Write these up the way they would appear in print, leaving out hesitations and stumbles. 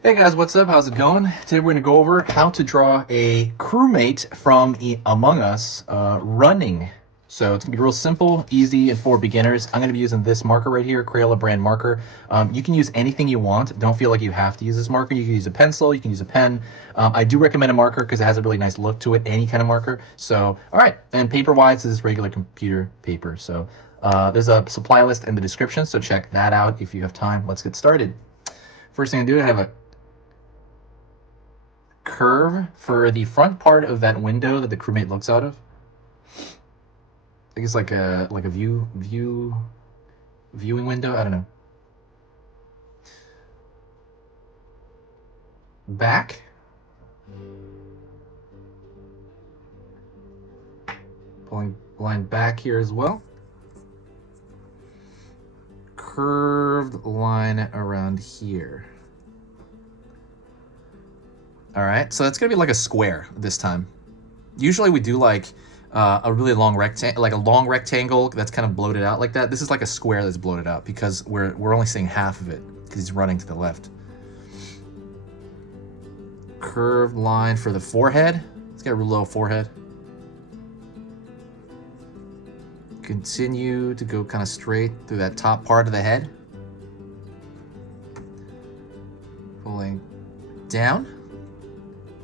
Hey guys, what's up? How's it going? Today we're going to go over how to draw a crewmate from Among Us running. So it's going to be real simple, easy, and for beginners. I'm going to be using this marker right here, Crayola brand marker. You can use anything you want. Don't feel like you have to use this marker. You can use a pencil, you can use a pen. I do recommend a marker because it has a really nice look to it, any kind of marker. So, all right. And paper-wise, this is regular computer paper. So there's a supply list in the description, so check that out if you have time. Let's get started. First thing I do, I have a curve for the front part of that window that the crewmate looks out of. I think it's like a viewing window. I don't know. Back. Pulling line back here as well. Curved line around here. All right, so that's gonna be like a square this time. Usually we do like a really long rectangle, like a long rectangle that's kind of bloated out like that. This is like a square that's bloated out because we're only seeing half of it because he's running to the left. Curved line for the forehead. It's got a real low forehead. Continue to go kind of straight through that top part of the head. Pulling down.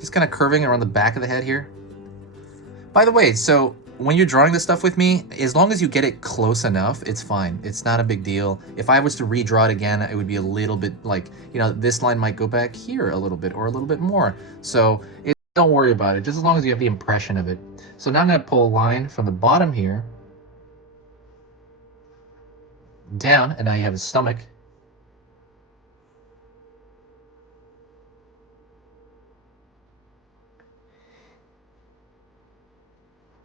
Just kind of curving around the back of the head here. By the way, so when you're drawing this stuff with me, as long as you get it close enough, it's fine. It's not a big deal. If I was to redraw it again, it would be a little bit like, you know, this line might go back here a little bit or a little bit more. So don't worry about it, just as long as you have the impression of it. So now I'm going to pull a line from the bottom here down, and now you have his stomach.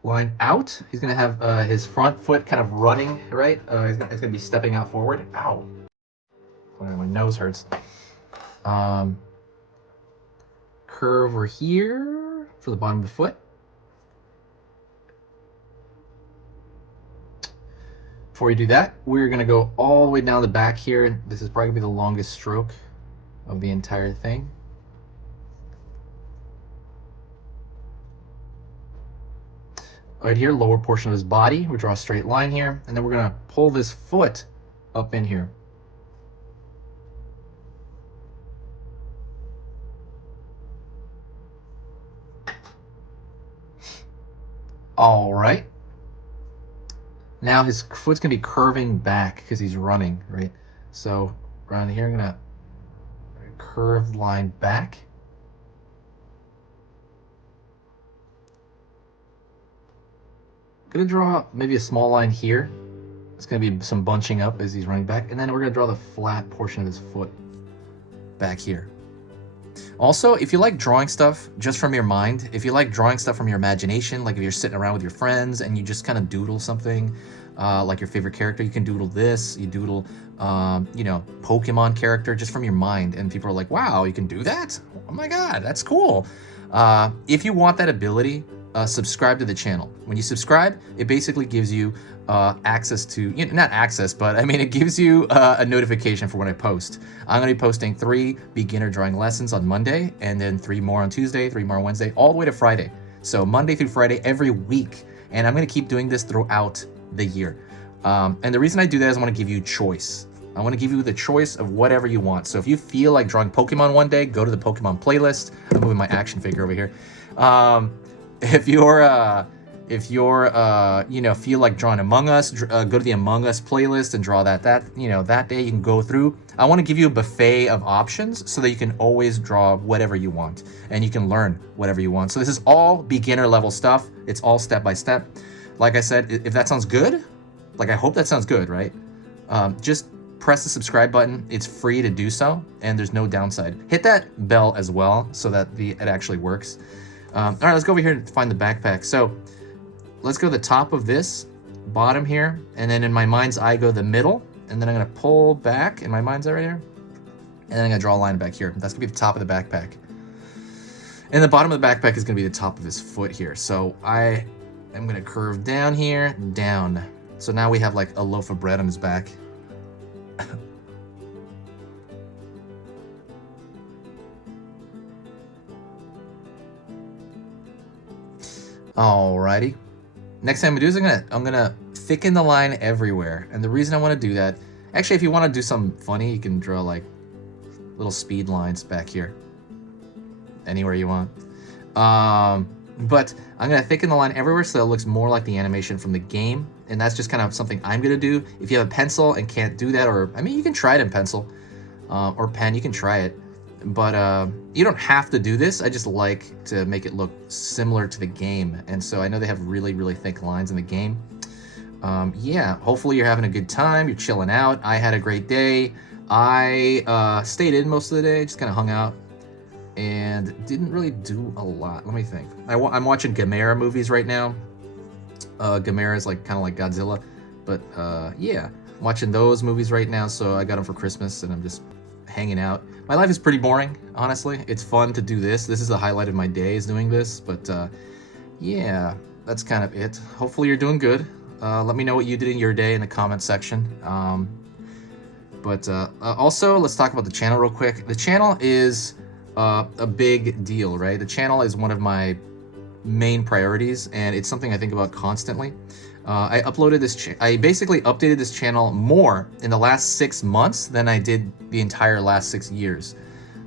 Line out. He's going to have his front foot kind of running, right? He's going to be stepping out forward. Ow. My nose hurts. Curve over here for the bottom of the foot. Before we do that, we're going to go all the way down the back here. This is probably going to be the longest stroke of the entire thing. Right here, lower portion of his body, we draw a straight line here, and then we're going to pull this foot up in here. All right. Now his foot's going to be curving back because he's running, right? So around here, I'm going to curve line back. Gonna draw maybe a small line here. It's gonna be some bunching up as he's running back, and then we're gonna draw the flat portion of his foot back here. Also, if you like drawing stuff just from your mind, if you like drawing stuff from your imagination, like if you're sitting around with your friends and you just kind of doodle something, like your favorite character, you can doodle this, you doodle, you know, Pokemon character just from your mind, and people are like, wow, you can do that? Oh my God, that's cool. If you want that ability, subscribe to the channel. When you subscribe, it basically gives you access to, you know, not access, but I mean, it gives you a notification for when I post. I'm going to be posting 3 beginner drawing lessons on Monday, and then 3 more on Tuesday, 3 more on Wednesday, all the way to Friday. So Monday through Friday every week. And I'm going to keep doing this throughout the year. And the reason I do that is I want to give you choice. I want to give you the choice of whatever you want. So if you feel like drawing Pokemon one day, go to the Pokemon playlist. I'm moving my action figure over here. If you're you know, feel like drawing Among Us, go to the Among Us playlist and draw that you know, that day you can go through. I want to give you a buffet of options so that you can always draw whatever you want and you can learn whatever you want. So this is all beginner level stuff. It's all step by step. Like I said, if that sounds good, like I hope that sounds good, right? Just press the subscribe button. It's free to do so, and there's no downside. Hit that bell as well so that it actually works. All right, let's go over here and find the backpack. So let's go to the top of this, bottom here, and then in my mind's eye go the middle, and then I'm gonna pull back in my mind's eye right here, and then I'm gonna draw a line back here. That's gonna be the top of the backpack. And the bottom of the backpack is gonna be the top of his foot here. So I am gonna curve down here, down. So now we have like a loaf of bread on his back. Alrighty. Next thing I'm gonna do is I'm gonna thicken the line everywhere. And the reason I want to do that, actually, if you want to do something funny, you can draw like little speed lines back here. Anywhere you want. But I'm gonna thicken the line everywhere so that it looks more like the animation from the game. And that's just kind of something I'm gonna do. If you have a pencil and can't do that, or I mean, you can try it in pencil or pen, you can try it. But you don't have to do this. I just like to make it look similar to the game. And so I know they have really, really thick lines in the game. Yeah, hopefully you're having a good time. You're chilling out. I had a great day. I stayed in most of the day, just kind of hung out and didn't really do a lot. Let me think. I'm watching Gamera movies right now. Gamera is like kind of like Godzilla, but yeah, I'm watching those movies right now. So I got them for Christmas, and I'm just hanging out. My life is pretty boring, honestly. It's fun to do this. This is the highlight of my day, is doing this. But yeah, that's kind of it. Hopefully you're doing good. Let me know what you did in your day in the comment section. But also, let's talk about the channel real quick. The channel is a big deal, right? The channel is one of my main priorities, and it's something I think about constantly. I basically updated this channel more in the last 6 months than I did the entire last 6 years.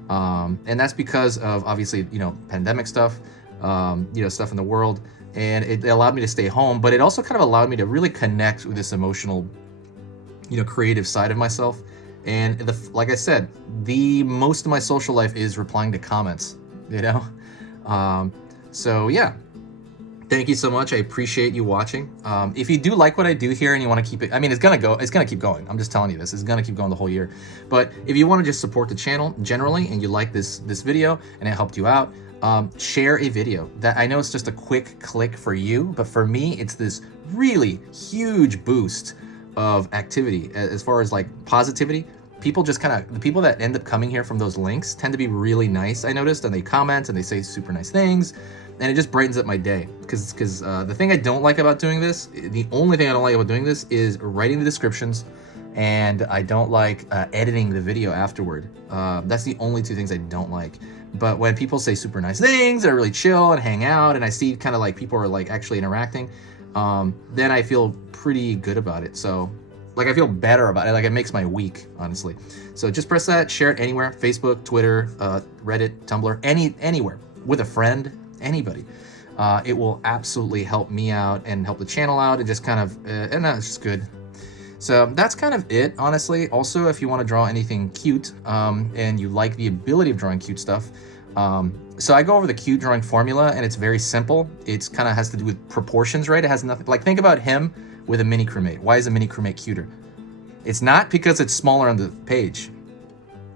And that's because of, obviously, pandemic stuff, stuff in the world, and it allowed me to stay home, but it also kind of allowed me to really connect with this emotional, creative side of myself. And like I said, the most of my social life is replying to comments, so yeah. Thank you so much. I appreciate you watching. If you do like what I do here and you want to keep it, I mean, it's gonna keep going. I'm just telling you this. It's gonna keep going the whole year. But if you want to just support the channel generally, and you like this video and it helped you out, share a video. That I know it's just a quick click for you, but for me, it's this really huge boost of activity as far as like positivity. People just the people that end up coming here from those links tend to be really nice, I noticed, and they comment and they say super nice things. And it just brightens up my day, because the thing I don't like about doing this, the only thing I don't like about doing this is writing the descriptions, and I don't like editing the video afterward. That's the only two things I don't like. But when people say super nice things, they're really chill and hang out, and I see kind of like people are like actually interacting, then I feel pretty good about it. So like I feel better about it. Like it makes my week, honestly. So just press that, share it anywhere: Facebook, Twitter, Reddit, Tumblr, anywhere, with a friend. Anybody. It will absolutely help me out and help the channel out, and just kind of and that's just good. So that's kind of it, honestly. Also, if you want to draw anything cute and you like the ability of drawing cute stuff, so I go over the cute drawing formula, and it's very simple. It's kind of has to do with proportions, right? It has nothing, like, think about him with a mini Crewmate. Why is a mini Crewmate cuter? It's not because it's smaller on the page.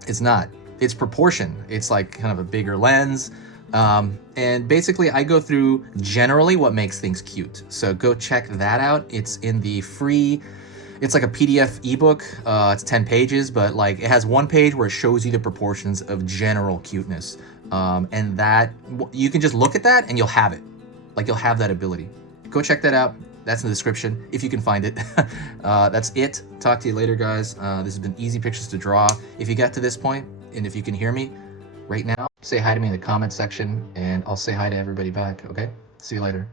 It's not. It's proportion. It's like kind of a bigger lens. And basically I go through generally what makes things cute. So go check that out. It's in the free, it's like a PDF ebook. It's 10 pages, but like it has one page where it shows you the proportions of general cuteness. And that you can just look at that and you'll have it. Like you'll have that ability. Go check that out. That's in the description if you can find it. That's it. Talk to you later, guys. This has been easy pictures to draw. If you got to this point, and if you can hear me right now, say hi to me in the comment section, and I'll say hi to everybody back, okay? See you later.